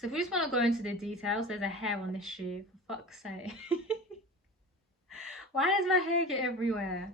So if we just want to go into the details, there's a hair on this shoe, for fuck's sake. Why does my hair get everywhere?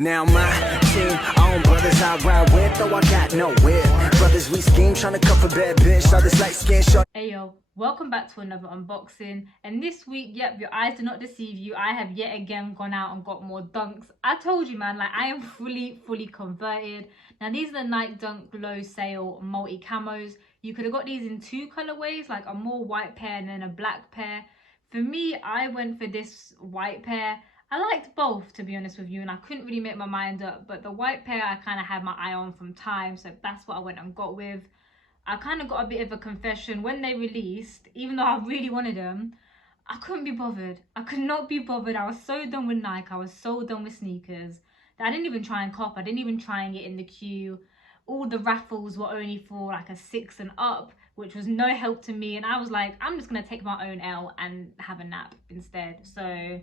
Now my team, own brothers I ride with, though I got no whip. Brothers we scheme, trying to cuff a bad bitch, others light skin short. Hey yo, welcome back to another unboxing. And this week, yep, your eyes do not deceive you. I have yet again gone out and got more dunks. I told you, man, like I am fully converted. Now these are the Nike Dunk Low Sale multi camos. You could have got these in two colorways, like a more white pair and then a black pair. For me, I went for this white pair. I liked both, to be honest with you, and I couldn't really make my mind up, but the white pair I kind of had my eye on from time, so that's what I went and got with. I kind of got a bit of a confession when they released, even though I really wanted them. I couldn't be bothered. I could not be bothered. I was so done with Nike. I was so done with sneakers that I didn't even try and cop. I didn't even try and get in the queue. All the raffles were only for like a 6 and up, which was no help to me. And I was like, I'm just going to take my own L and have a nap instead. So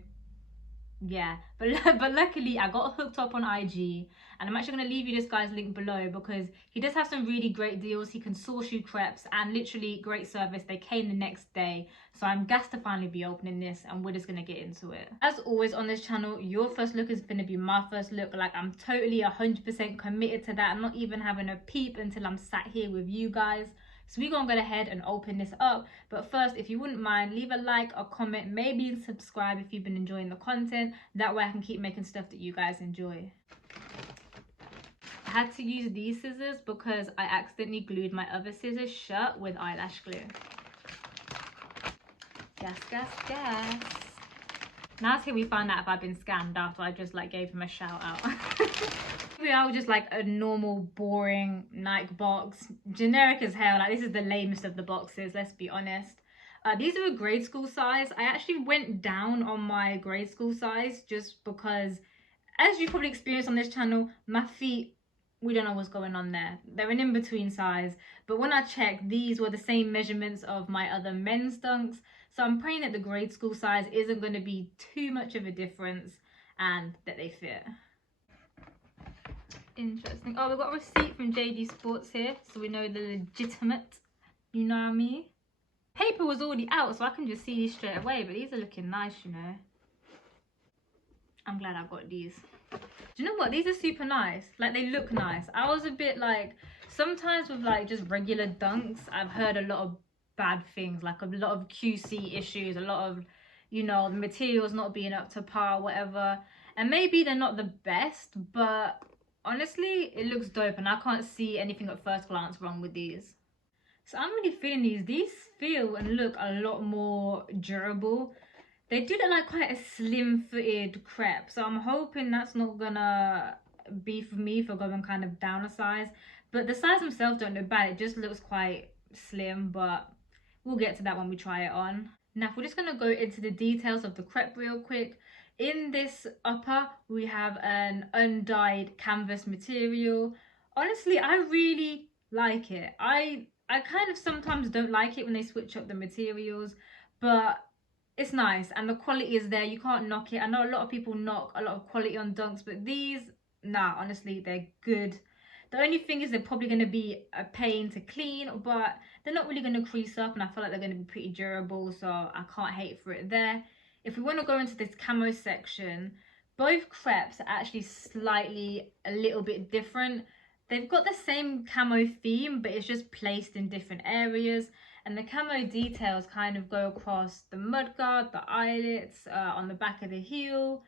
yeah, but luckily I got hooked up on IG, and I'm actually going to leave you this guy's link below because he does have some really great deals. He can source you crepes and literally great service. They came the next day, so I'm gassed to finally be opening this, and we're just going to get into it. As always on this channel, your first look is going to be my first look. Like, I'm totally 100% committed to that. I'm not even having a peep until I'm sat here with you guys. So we're going to go ahead and open this up. But first, if you wouldn't mind, leave a like, a comment, maybe subscribe if you've been enjoying the content. That way I can keep making stuff that you guys enjoy. I had to use these scissors because I accidentally glued my other scissors shut with eyelash glue. Gas. Now it's here we find out if I've been scammed after I just like gave him a shout out. We are just like a normal boring Nike box, generic as hell. Like, this is the lamest of the boxes, let's be honest. These are a grade school size. I actually went down on my grade school size just because, as you probably experienced on this channel, my feet, we don't know what's going on there. They're an in-between size, but when I checked, these were the same measurements of my other men's dunks. So I'm praying that the grade school size isn't going to be too much of a difference and that they fit. Interesting. Oh, we've got a receipt from JD Sports here, so we know the legitimate, you know what I mean? Paper was already out, so I can just see these straight away, but these are looking nice, you know. I'm glad I got these. Do you know what? These are super nice. Like, they look nice. I was a bit like, sometimes with like just regular dunks, I've heard a lot of bad things, like a lot of QC issues, a lot of, you know, the materials not being up to par, whatever. And maybe they're not the best, but honestly, it looks dope, and I can't see anything at first glance wrong with these. So I'm really feeling these. These feel and look a lot more durable. They do look like quite a slim-footed crepe, so I'm hoping that's not gonna be for me for going kind of down a size. But the size themselves don't look bad. It just looks quite slim, but we'll get to that when we try it on. Now, if we're just gonna go into the details of the crepe real quick. In this upper, we have an undyed canvas material. Honestly, I really like it. I kind of sometimes don't like it when they switch up the materials, but it's nice and the quality is there. You can't knock it. I know a lot of people knock a lot of quality on dunks, but these, nah, honestly, they're good. The only thing is they're probably going to be a pain to clean, but they're not really going to crease up, and I feel like they're going to be pretty durable, so I can't hate for it there. If we want to go into this camo section, both crepes are actually slightly a little bit different. They've got the same camo theme, but it's just placed in different areas. And the camo details kind of go across the mudguard, the eyelets, on the back of the heel.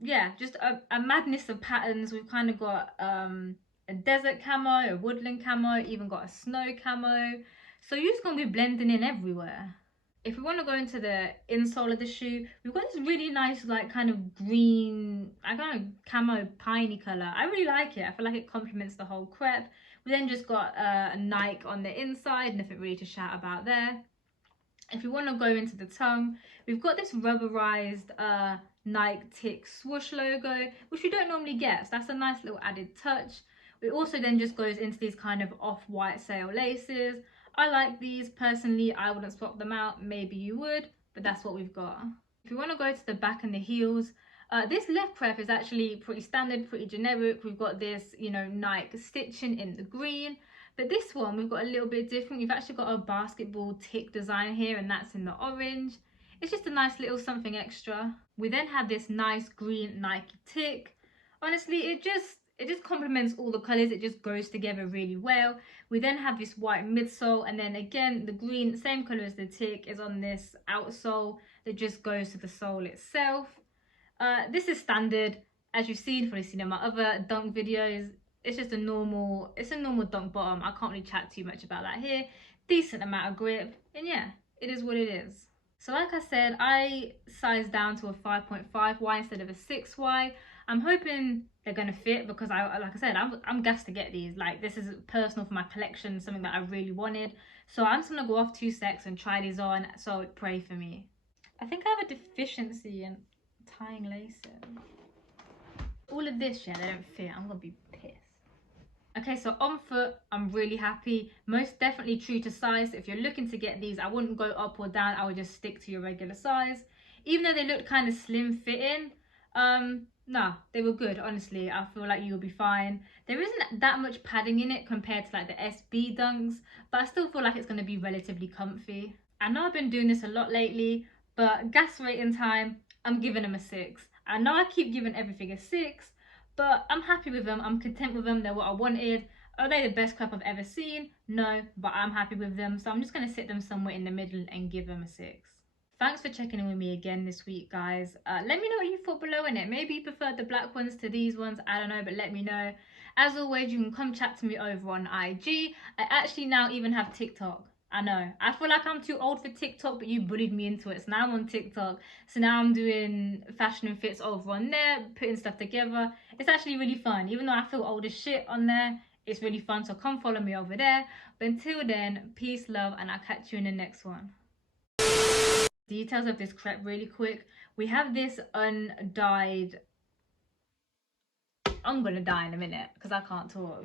Yeah, just a madness of patterns. We've kind of got a desert camo, a woodland camo, even got a snow camo. So you're just going to be blending in everywhere. If we want to go into the insole of the shoe, we've got this really nice, like, kind of green, I don't know, camo piney colour. I really like it. I feel like it complements the whole crepe. We then just got a Nike on the inside, nothing really to shout about there. If you want to go into the tongue, we've got this rubberized Nike tick swoosh logo, which we don't normally get, so that's a nice little added touch. It also then just goes into these kind of off-white sail laces. I like these personally. I wouldn't swap them out. Maybe you would, but that's what we've got. If you want to go to the back and the heels, this left crepe is actually pretty standard, pretty generic. We've got this, you know, Nike stitching in the green, But this one, we've got a little bit different. We've actually got a basketball tick design here, and that's in the orange. It's just a nice little something extra. We then have this nice green Nike tick. Honestly, it just complements all the colors. It just goes together really well. We then have this white midsole, and then again the green, same color as the tick, is on this outsole that just goes to the sole itself. This is standard, as you've probably seen in my other dunk videos. It's just a normal dunk bottom. I can't really chat too much about that here. Decent amount of grip, and yeah, it is what it is. So like I said, I sized down to a 5.5Y instead of a 6Y. I'm hoping they're gonna fit because like I said, I'm gassed to get these. Like, this is personal for my collection, something that I really wanted. So I'm just gonna go off 2 secs and try these on. So pray for me. I think I have a deficiency in tying laces. All of this, yeah, they don't fit. I'm gonna be pissed. Okay, so on foot, I'm really happy. Most definitely true to size. If you're looking to get these, I wouldn't go up or down. I would just stick to your regular size. Even though they looked kind of slim fitting, nah, they were good, honestly. I feel like you'll be fine. There isn't that much padding in it compared to like the SB dunks, but I still feel like it's going to be relatively comfy. I know I've been doing this a lot lately, but gas rating time, I'm giving them a 6. I know I keep giving everything a 6, but I'm happy with them. I'm content with them. They're what I wanted. Are they the best crop I've ever seen? No, but I'm happy with them. So I'm just going to sit them somewhere in the middle and give them a 6. Thanks for checking in with me again this week, guys. Let me know what you thought below in it. Maybe you preferred the black ones to these ones. I don't know, but let me know. As always, you can come chat to me over on IG. I actually now even have TikTok. I know. I feel like I'm too old for TikTok, but you bullied me into it. So now I'm on TikTok. So now I'm doing fashion and fits over on there, putting stuff together. It's actually really fun. Even though I feel old as shit on there, it's really fun. So come follow me over there. But until then, peace, love, and I'll catch you in the next one. Details of this crepe really quick. We have this undyed... I'm gonna die in a minute because I can't talk.